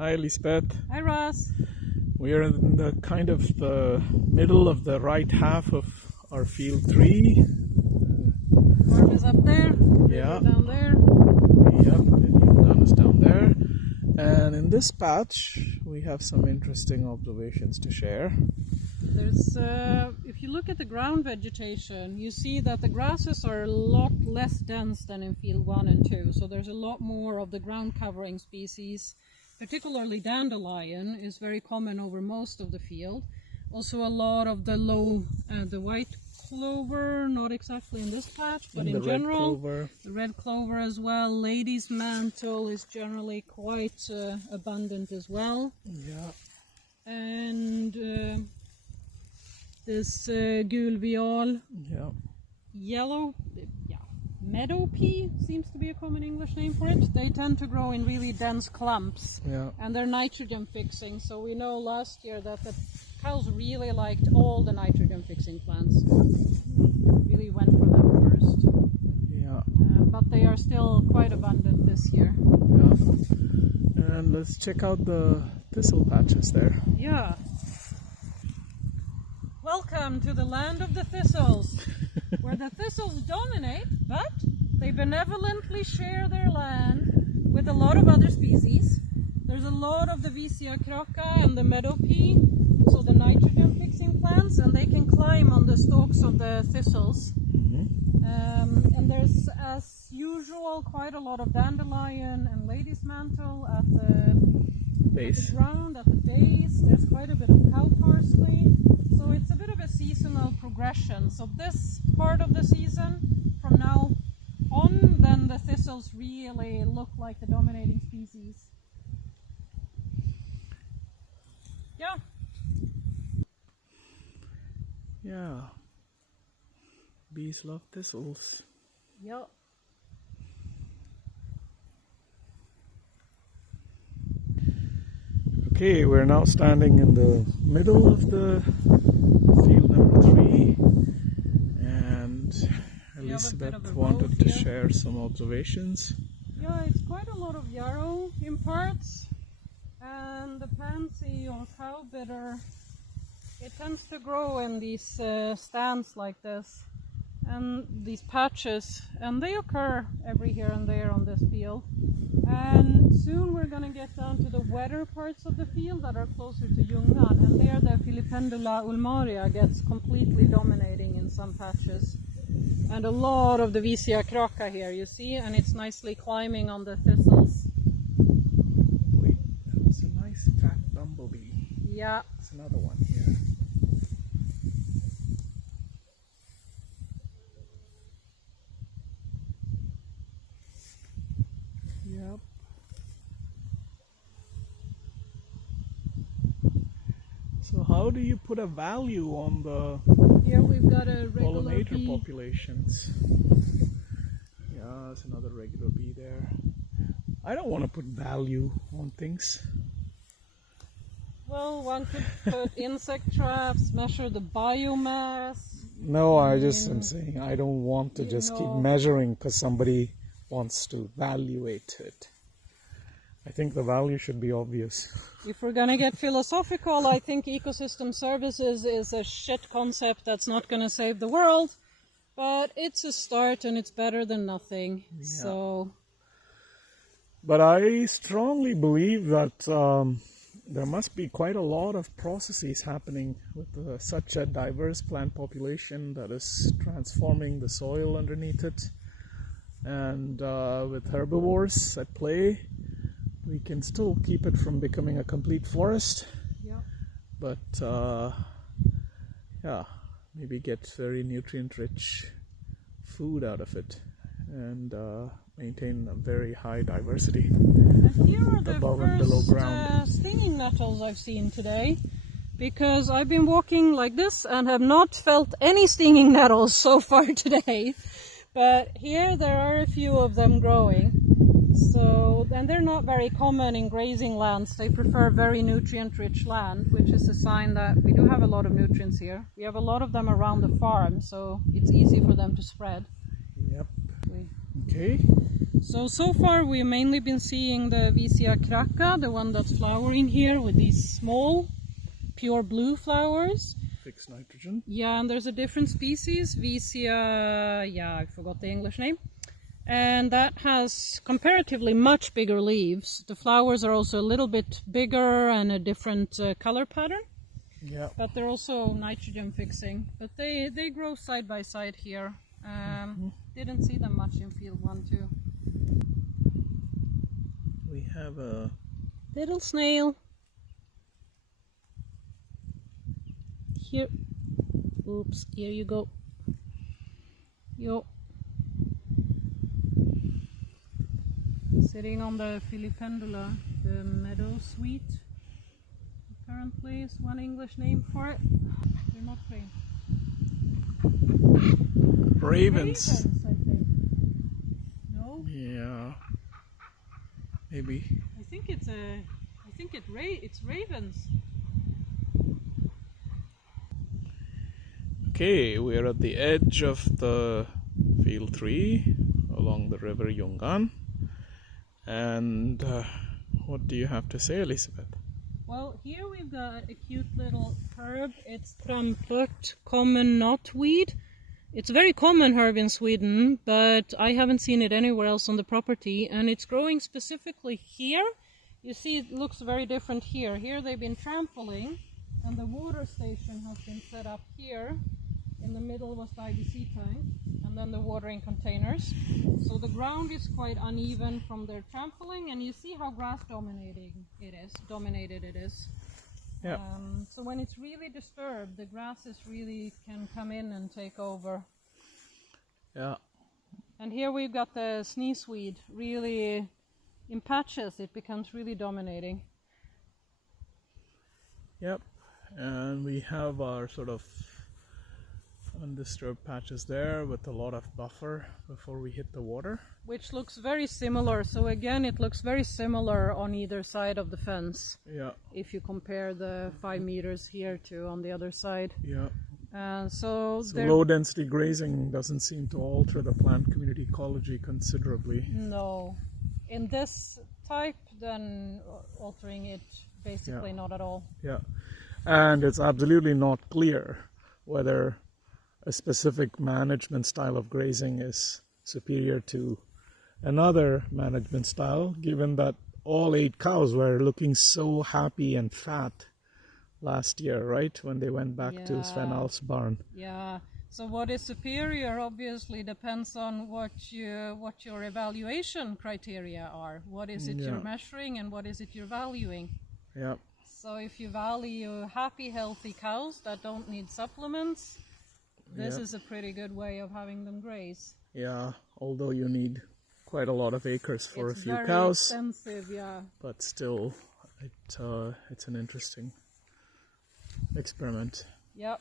Hi, Lisbeth. Hi, Ross. We are in the kind of the middle of the right half of our field 3. Farm is up there. Yeah. River down there. Yep, Yunnan is down there. And in this patch, we have some interesting observations to share. There's, if you look at the ground vegetation, you see that the grasses are a lot less dense than in field 1 and 2. So there's a lot more of the ground covering species. Particularly dandelion is very common over most of the field. Also a lot of the the white clover, not exactly in this patch, but in general, the red clover as well. Lady's mantle is generally quite abundant as well. Yeah. And this gulvial, Yeah. yellow, meadow pea seems to be a common English name for it. They tend to grow in really dense clumps, Yeah. and they're nitrogen fixing. So we know last year that the cows really liked all the nitrogen fixing plants. Really went for them first. Yeah. But they are still quite abundant this year. Yeah. And let's check out the thistle patches there. Yeah. Welcome to the land of the thistles, where the thistles dominate, but they benevolently share their land with a lot of other species. There's a lot of the Vicia crocca and the meadow pea, so the nitrogen fixing plants, and they can climb on the stalks of the thistles. And there's, as usual, quite a lot of dandelion and lady's mantle at the Base. ground, at the base. There's quite a bit of cow parsley. So it's a bit of a seasonal progression. So this part of the season, from now on, then the thistles really look like the dominating species. Yeah. Yeah. Bees love thistles. Yep. Okay, we're now standing in the middle of the field number 3, and Elizabeth wanted to share some observations. Yeah, it's quite a lot of yarrow in parts, and the pansy or cow bitter, it tends to grow in these stands like this, and these patches, and they occur every here and there on this field. And soon we're going to get down to the wetter parts of the field that are closer to Yunnan, and there the Filipendula ulmaria gets completely dominating in some patches. And a lot of the Vicia crocca here, you see, and it's nicely climbing on the thistles. Wait, that was a nice fat bumblebee. Yeah. There's another one here. Yep. So how do you put a value on the Here we've got a regular pollinator bee. populations? Yeah, there's another regular bee there. I don't want to put value on things. Well, one could put insect traps, measure the biomass. No, I just am saying I don't want to just keep measuring because somebody wants to evaluate it. I think the value should be obvious. If we're going to get philosophical, I think ecosystem services is a shit concept that's not going to save the world, but it's a start and it's better than nothing. Yeah. So, but I strongly believe that there must be quite a lot of processes happening with such a diverse plant population that is transforming the soil underneath it. And with herbivores at play, we can still keep it from becoming a complete forest. yeah. But yeah, maybe get very nutrient-rich food out of it and maintain a very high diversity And here are the above and below first ground. stinging nettles I've seen today, because I've been walking like this and have not felt any stinging nettles so far today. But here there are a few of them growing. So, and they're not very common in grazing lands. They prefer very nutrient-rich land, which is a sign that we do have a lot of nutrients here. We have a lot of them around the farm, so it's easy for them to spread. Yep. Okay. So far we've mainly been seeing the Vicia cracca, the one that's flowering here with these small, pure blue flowers. Fixed nitrogen. Yeah, and there's a different species, Vicia, yeah, I forgot the English name. And that has comparatively much bigger leaves. The flowers are also a little bit bigger and a different color pattern. Yeah. But they're also nitrogen fixing. But they grow side by side here. Didn't see them much in field 1, 2. We have a Little snail. Here. Oops, here you go. Yo. Sitting on the Filipendula, the meadow sweet. Apparently is one English name for it. They're not green. ravens. I think. No? Yeah. Maybe. I think it's it's ravens. Okay, we're at the edge of the field 3 along the river Yungan. And what do you have to say, Elisabeth? Well, here we've got a cute little herb. It's trampert, common knotweed. It's a very common herb in Sweden, but I haven't seen it anywhere else on the property. And it's growing specifically here. You see it looks very different here. Here they've been trampling, and the water station has been set up here. In the middle was the IBC tank, and then the watering containers. So the ground is quite uneven from their trampling, and you see how grass dominated it is. Yeah. So when it's really disturbed, the grasses really can come in and take over. Yeah. And here we've got the sneezeweed. Really, in patches, it becomes really dominating. Yep. And we have our sort of undisturbed patches there with a lot of buffer before we hit the water. Which looks very similar. So again, it looks very similar on either side of the fence. Yeah. If you compare the 5 meters here to on the other side. Yeah. So Low density grazing doesn't seem to alter the plant community ecology considerably. No. In this type, then altering it basically not at all. Yeah. And it's absolutely not clear whether a specific management style of grazing is superior to another management style, given that all 8 cows were looking so happy and fat last year, right? When they went back to Sven Alf's barn. Yeah. So what is superior obviously depends on what your evaluation criteria are. What is it you're measuring and what is it you're valuing? Yeah. So if you value happy, healthy cows that don't need supplements, this is a pretty good way of having them graze. Yeah, although you need quite a lot of acres for It's a few very cows. expensive, yeah. But still, it's an interesting experiment. Yep.